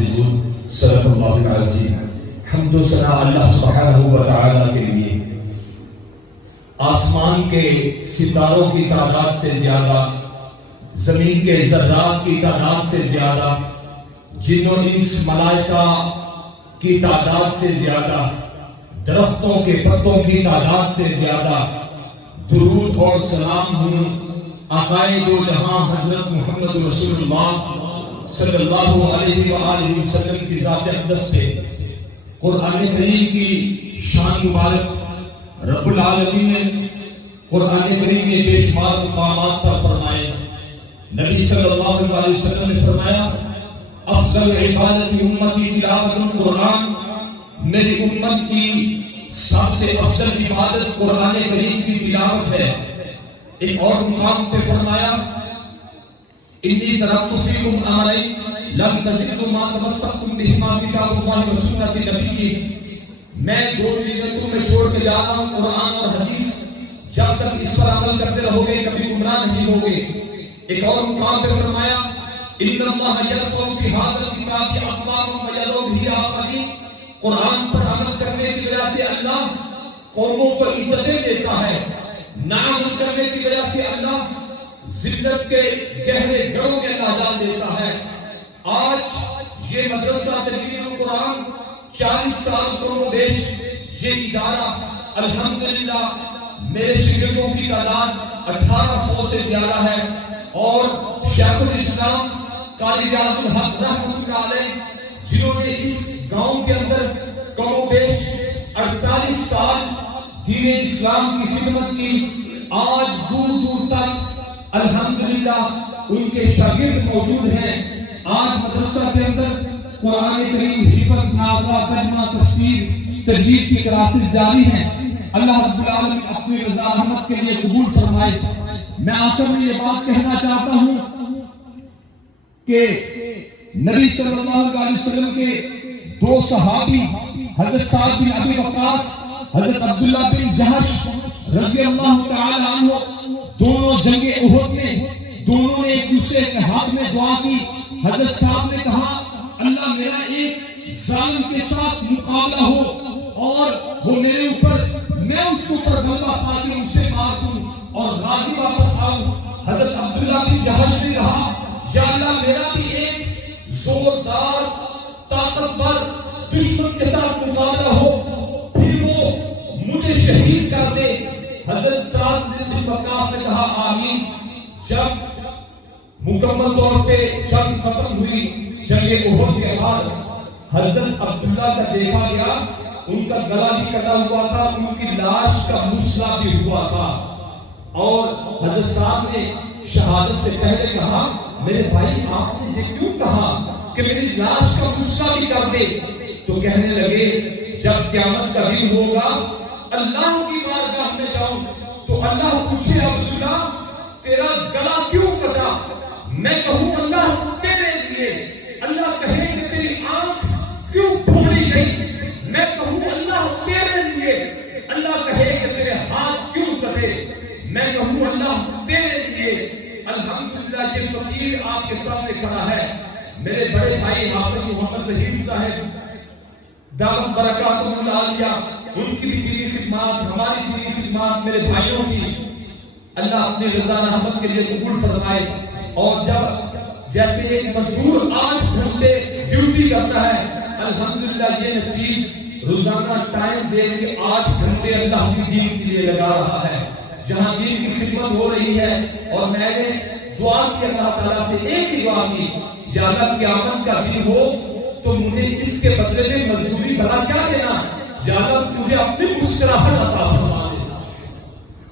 حافظون صدق اللہ العظیم۔ حمد و ثنا اللہ سبحانہ و تعالیٰ کے لیے، آسمان کے ستاروں کی تعداد سے زیادہ، زمین کے ذرات کی تعداد سے زیادہ، جن و انس ملائکہ کی تعداد سے زیادہ، درختوں کے پتوں کی تعداد سے زیادہ درود اور سلام ہوں آقائے دو جہاں حضرت محمد رسول اللہ صلی اللہ علیہ وآلہ وسلم کی ذات اقدس پہ۔ قرآن کریم کی شان مبارک رب العالمین نے قرآن کریم میں بے شمار مقامات پر فرمائے۔ نبی صلی اللہ علیہ وسلم نے فرمایا افضل عبادت امتی تلاوت القرآن، میری امت کی سب سے افضل عبادت قرآن کریم کی تلاوت ہے۔ ایک اور مقام پہ فرمایا انی ترکت فیکم امرین لم تزدوا ما تمسکتم بہما کتاب اللہ و سنت نبی، میں دو چیزیں تمہیں چھوڑ کے جا رہا ہوں، قرآن اور حدیث، جب تک اس پر عمل کرتے رہو گے کبھی گمراہ نہیں ہوگے۔ ایک اور مقام پہ فرمایا ان اللہ یرفع بہذا الکتاب اقواما ویذر به آخرین، قرآن پر عمل کرنے کی وجہ سے اللہ قوموں کو عزتیں دیتا ہے، نہ عمل کرنے کی وجہ سے اللہ ذلت کے گہرے گڑھوں میں اللہ ڈال دیتا ہے۔ آج یہ مدرسہ تدبیر القرآن 40 سال کو بیش یہ ادارہ الحمدللہ میرے شاگردوں کی تعداد 1800 سے زیادہ ہے، اور شیخ الاسلام قاری ریاض الحق رحمۃ اللہ علیہ جنہوں نے اس گاؤں کے اندر کم و بیش 48 سال دین اسلام کی خدمت کی، آج دور دور تک الحمدللہ ان کے شاگرد موجود ہیں۔ آج مدرسہ کے اندر قرآن کریم حفظ، نازہ، ترجمہ، تفسیر، تجوید کی کلاسز جاری ہیں۔ اللہ رب العالمین اپنی رضا رحمت کے لیے قبول فرمائے۔ میں آخر میں یہ بات کہنا چاہتا ہوں کہ نبی صلی اللہ علیہ وسلم کے دو صحابی حضرت سعد بن ابی وقاص، حضرت عبداللہ بن جہش رضی اللہ تعالی عنہ، دونوں جنگ احد میں دونوں نے ایک دوسرے کے حق میں دعا کی۔ حضرت صاحب نے کہا اللہ میرا ایک ظالم کے ساتھ مقابلہ ہو اور وہ میرے اوپر، میں اس کو پر غلبہ پا کے اسے مار دوں اور غازی واپس آؤں۔ حضرت عبداللہ بن جہش نے کہا یا اللہ میرا بھی ایک زوردار طاقتور دشمن کے ساتھ مقابلہ ہو، پھر وہ مجھے شہید کر دے۔ حضرت سعد بن وقاص نے کہا آمین۔ جب مکمل طور پہ جنگ ختم ہوئی، جنگ احد کے بعد حضرت عبداللہ کا دیکھا گیا، ان کا گلا بھی کٹا ہوا تھا، ان کی لاش کا مسلا بھی ہوا تھا، اور حضرت صاحب نے شہادت سے پہلے کہا میرے بھائی آپ نے یہ کیوں کہا کہ میری لاش کا مسلا بھی کر دے؟ تو کہنے لگے جب قیامت کا دن ہوگا اللہ کی بارگاہ میں جاؤں تو اللہ پوچھے عبداللہ تیرا گلا کیوں کٹا؟ میں کہوں اللہ تیرے لیے، اللہ کہے کہ تیری آنکھ کیوں پھوڑی گئی؟ میں کہوں اللہ تیرے لیے، اللہ کہے کہ تیرے ہاتھ کیوں کٹے؟ میں کہوں اللہ تیرے لیے۔ الحمدللہ یہ فقیر آپ کے سامنے کھڑا ہے، میرے بڑے بھائی حافظ محمد ظہیر صاحب دامت برکاتہم العالیہ، ان کی بھی دینی خدمات، ہماری دینی خدمات، میرے بھائیوں کی اللہ اپنی رضا رحمت کے لیے قبول فرمائے۔ اور جب جیسے ایک مزدور 8 گھنٹے ڈیوٹی کرتا ہے، الحمدللہ یہ چیز روزانہ ٹائم دے کے 8 گھنٹے اللہ کی دین کے لیے لگا رہا ہے، جہاں دین کی خدمت ہو رہی ہے۔ اور میں نے دعا کی اللہ تعالیٰ سے، ایک ہی دعا کی یا اللہ قیامت کا دن ہو تو مجھے اس کے بدلے میں مزدوری بھلا کیا دینا، یا اللہ مجھے اپنی مسکراہٹ عطا فرما دینا۔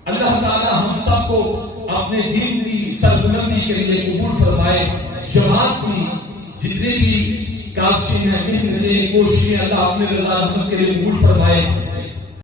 اللہ تعالیٰ ہم سب کو اپنے دین کی سربلندی کے لیے قبول فرمائے۔ جماعت کی جتنی بھی کاوشیں ہیں، محنتیں، کوششیں، اللہ اپنے رضا رحمت کے لیے قبول فرمائے۔